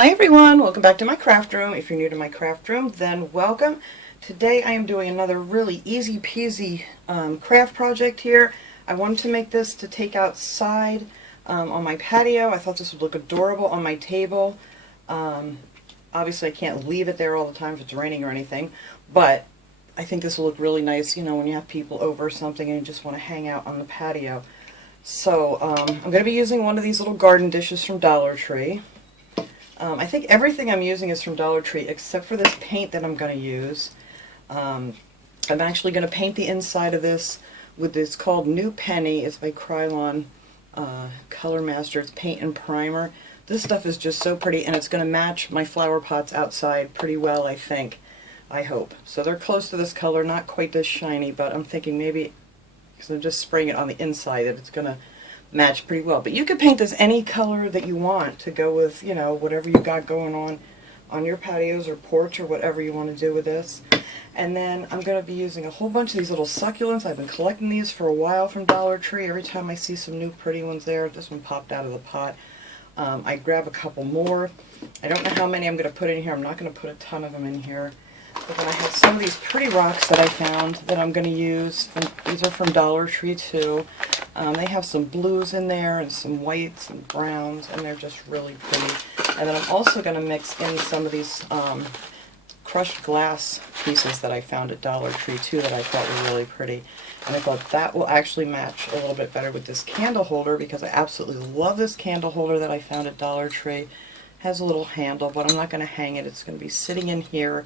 Hi everyone, welcome back to my craft room. If you're new to my craft room, then welcome. Today I am doing another really easy peasy craft project here. I wanted to make this to take outside on my patio. I thought this would look adorable on my table. Obviously I can't leave it there all the time if it's raining or anything, but I think this will look really nice, you know, when you have people over or something and you just want to hang out on the patio. So I'm going to be using one of these little garden dishes from Dollar Tree. I think everything I'm using is from Dollar Tree except for this paint that I'm going to use. I'm actually going to paint the inside of this with this called New Penny. It's by Krylon Color Master. It's paint and primer. This stuff is just so pretty, and it's going to match my flower pots outside pretty well, I think. I hope. So they're close to this color, not quite this shiny, but I'm thinking maybe, because I'm just spraying it on the inside, that it's going to match pretty well. But you could paint this any color that you want to go with, you know, whatever you got going on your patios or porch or whatever you want to do with this. And then I'm going to be using a whole bunch of these little succulents. I've been collecting these for a while from Dollar Tree. Every time I see some new pretty ones there, this one popped out of the pot. I grab a couple more. I don't know how many I'm going to put in here. I'm not going to put a ton of them in here. But then I have some of these pretty rocks that I found that I'm going to use. These are from Dollar Tree too. They have some blues in there and some whites and browns, and they're just really pretty. And then I'm also going to mix in some of these crushed glass pieces that I found at Dollar Tree too that I thought were really pretty. And I thought that will actually match a little bit better with this candle holder, because I absolutely love this candle holder that I found at Dollar Tree. It has a little handle, but I'm not going to hang it. It's going to be sitting in here.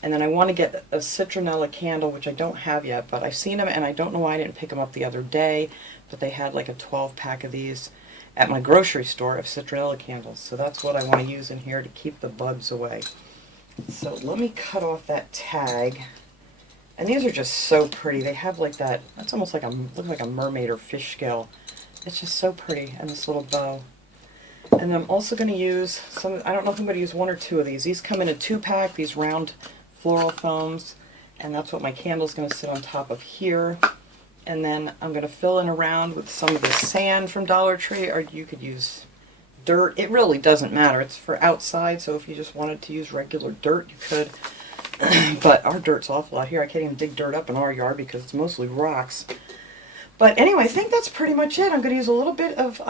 And then I want to get a citronella candle, which I don't have yet, but I've seen them, and I don't know why I didn't pick them up the other day, but they had like a 12-pack of these at my grocery store of citronella candles. So that's what I want to use in here to keep the bugs away. So let me cut off that tag. And these are just so pretty. They have like that, that's almost like look like a mermaid or fish scale. It's just so pretty, and this little bow. And I'm also going to use some, I don't know if I'm going to use one or two of these. These come in a 2-pack, these round floral foams, and that's what my candle's going to sit on top of here. And then I'm going to fill in around with some of the sand from Dollar Tree, or you could use dirt. It really doesn't matter. It's for outside, so if you just wanted to use regular dirt, you could. But our dirt's awful out here. I can't even dig dirt up in our yard because it's mostly rocks. But anyway, I think that's pretty much it. I'm going to use a little bit of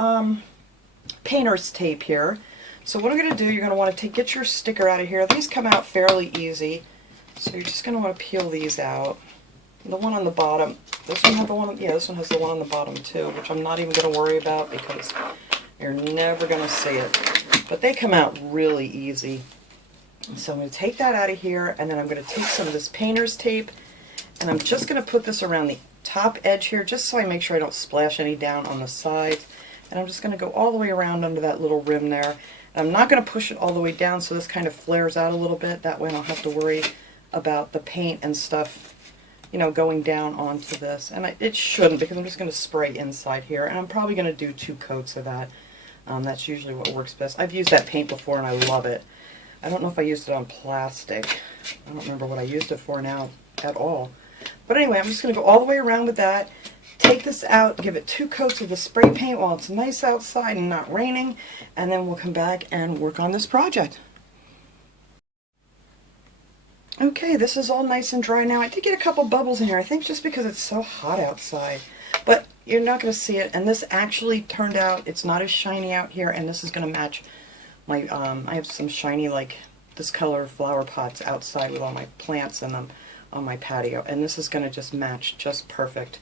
painter's tape here. So what I'm going to do, you're going to want to get your sticker out of here. These come out fairly easy. So you're just going to want to peel these out. The one on the bottom, this one has the one, yeah, this one has the one on the bottom too, which I'm not even going to worry about because you're never going to see it. But they come out really easy. So I'm going to take that out of here, and then I'm going to take some of this painter's tape, and I'm just going to put this around the top edge here, just so I make sure I don't splash any down on the sides. And I'm just going to go all the way around under that little rim there. And I'm not going to push it all the way down so this kind of flares out a little bit. That way I don't have to worry about the paint and stuff, you know, going down onto this. And it shouldn't, because I'm just going to spray inside here. And I'm probably going to do 2 coats of that. That's usually what works best. I've used that paint before and I love it. I don't know if I used it on plastic. I don't remember what I used it for now at all. But anyway, I'm just going to go all the way around with that. Take this out, give it 2 coats of the spray paint while it's nice outside and not raining, and then we'll come back and work on this project. Okay, this is all nice and dry now. I did get a couple bubbles in here, I think just because it's so hot outside. But you're not going to see it, and this actually turned out, it's not as shiny out here, and this is going to match my, I have some shiny, like this color flower pots outside with all my plants in them on my patio, and this is going to just match just perfect.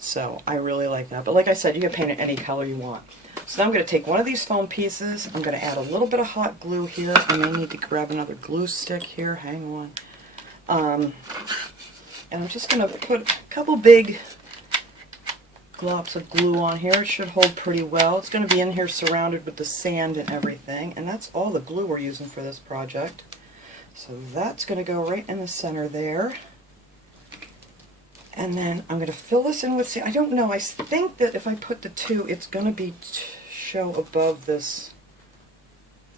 So I really like that. But like I said, you can paint it any color you want. So now I'm going to take one of these foam pieces. I'm going to add a little bit of hot glue here. I may need to grab another glue stick here. Hang on. And I'm just going to put a couple big glops of glue on here. It should hold pretty well. It's going to be in here surrounded with the sand and everything. And that's all the glue we're using for this project. So that's going to go right in the center there. And then I'm going to fill this in with, I don't know, I think that if I put the 2, it's going to be show above this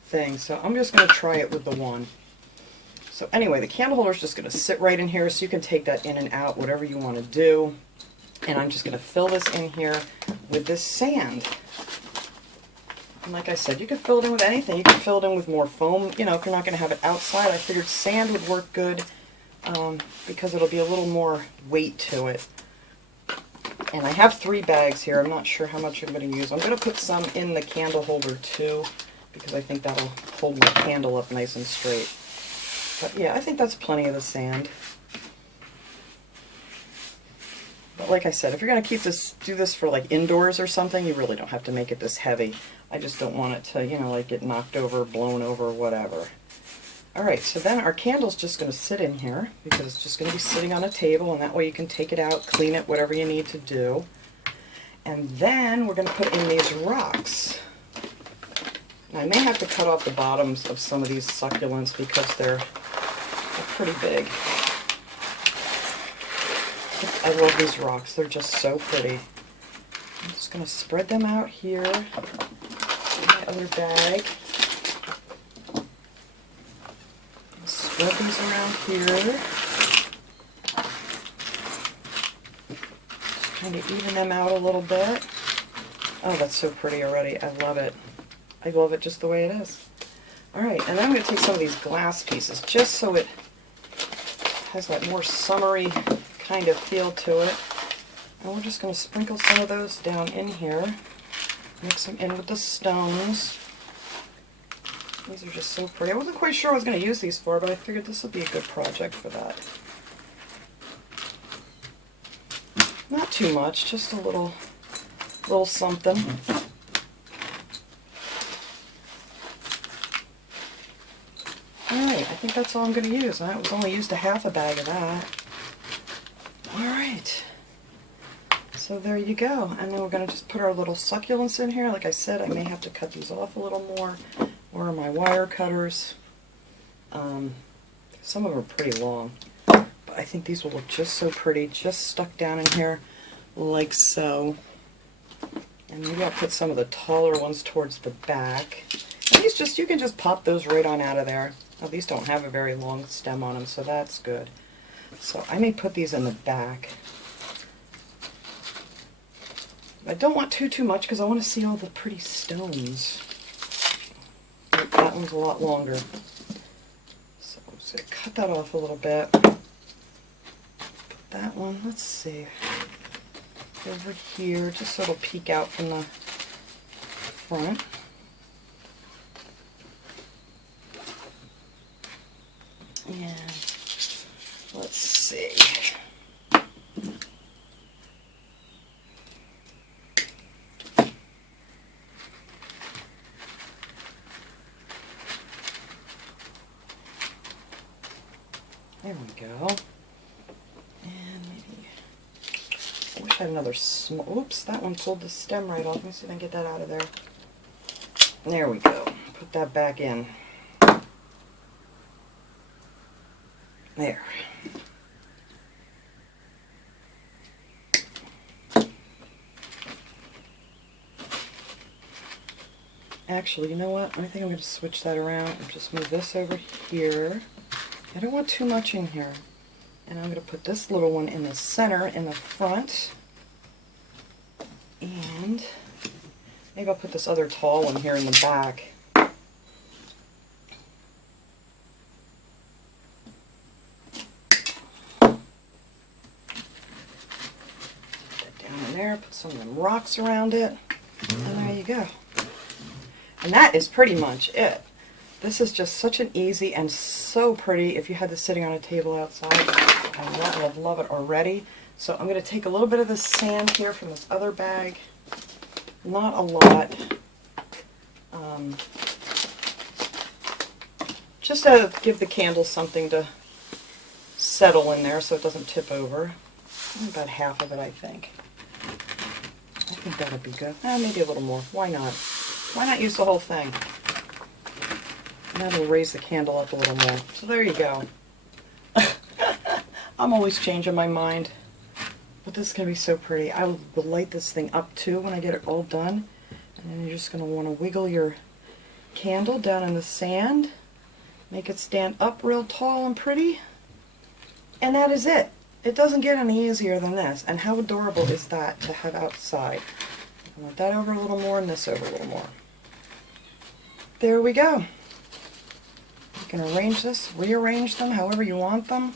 thing. So I'm just going to try it with the 1. So anyway, the candle holder is just going to sit right in here, so you can take that in and out, whatever you want to do. And I'm just going to fill this in here with this sand. And like I said, you could fill it in with anything. You could fill it in with more foam, you know, if you're not going to have it outside. I figured sand would work good because it'll be a little more weight to it. And I have 3 bags here. I'm not sure how much I'm going to use. I'm going to put some in the candle holder too, because I think that'll hold my candle up nice and straight. But yeah, I think that's plenty of the sand. But like I said, if you're going to do this for like indoors or something, you really don't have to make it this heavy. I just don't want it to, you know, like get knocked over, blown over, whatever. Alright, so then our candle's just going to sit in here, because it's just going to be sitting on a table, and that way you can take it out, clean it, whatever you need to do. And then we're going to put in these rocks. Now, I may have to cut off the bottoms of some of these succulents because they're pretty big. I love these rocks. They're just so pretty. I'm just going to spread them out here in my other bag. Spread these around here. Just kind of even them out a little bit. Oh, that's so pretty already. I love it. I love it just the way it is. Alright, and then I'm going to take some of these glass pieces just so it has that more summery kind of feel to it. And we're just going to sprinkle some of those down in here. Mix them in with the stones. These are just so pretty. I wasn't quite sure what I was going to use these for, but I figured this would be a good project for that. Not too much, just a little something. Alright, I think that's all I'm going to use. I was only used a half a bag of that. Alright. So there you go. And then we're going to just put our little succulents in here. Like I said, I may have to cut these off a little more. Where are my wire cutters? Some of them are pretty long. But I think these will look just so pretty, just stuck down in here like so. And maybe I'll put some of the taller ones towards the back. And these just, you can just pop those right on out of there. Now, these don't have a very long stem on them, so that's good. So I may put these in the back. I don't want too much because I want to see all the pretty stones. That one's a lot longer. So I'm just going to cut that off a little bit. Put that one, let's see, over here, just so it'll peek out from the front. And let's see. There we go. And maybe, I wish I had another small, oops, that one pulled the stem right off. Let me see if I can get that out of there. There we go. Put that back in. There. Actually, you know what? I think I'm going to switch that around and just move this over here. I don't want too much in here. And I'm going to put this little one in the center, in the front. And maybe I'll put this other tall one here in the back. Put that down in there, put some of them rocks around it, and there you go. And that is pretty much it. This is just such an easy and so pretty if you had this sitting on a table outside. I love it already. So I'm going to take a little bit of this sand here from this other bag. Not a lot. Just to give the candle something to settle in there so it doesn't tip over. About half of it, I think. I think that'll be good. Maybe a little more. Why not? Why not use the whole thing? That'll raise the candle up a little more. So there you go. I'm always changing my mind. But this is going to be so pretty. I will light this thing up too when I get it all done. And then you're just going to want to wiggle your candle down in the sand. Make it stand up real tall and pretty. And that is it. It doesn't get any easier than this. And how adorable is that to have outside? I want that over a little more and this over a little more. there we go. You can arrange this, rearrange them however you want them.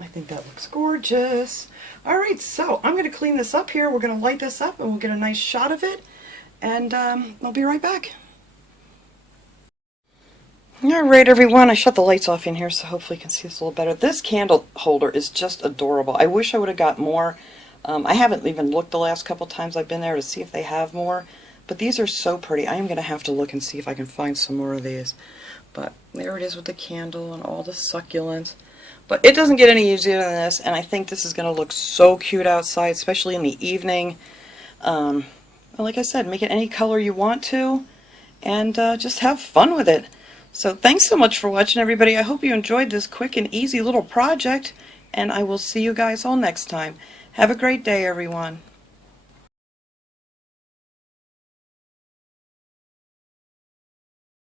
I think that looks gorgeous. Alright, so I'm going to clean this up here. We're going to light this up and we'll get a nice shot of it. And I'll be right back. Alright everyone, I shut the lights off in here so hopefully you can see this a little better. This candle holder is just adorable. I wish I would have got more. I haven't even looked the last couple times I've been there to see if they have more. But these are so pretty. I am going to have to look and see if I can find some more of these. But there it is with the candle and all the succulents. But it doesn't get any easier than this, and I think this is going to look so cute outside, especially in the evening. Like I said, make it any color you want to, and just have fun with it. So thanks so much for watching, everybody. I hope you enjoyed this quick and easy little project, and I will see you guys all next time. Have a great day, everyone.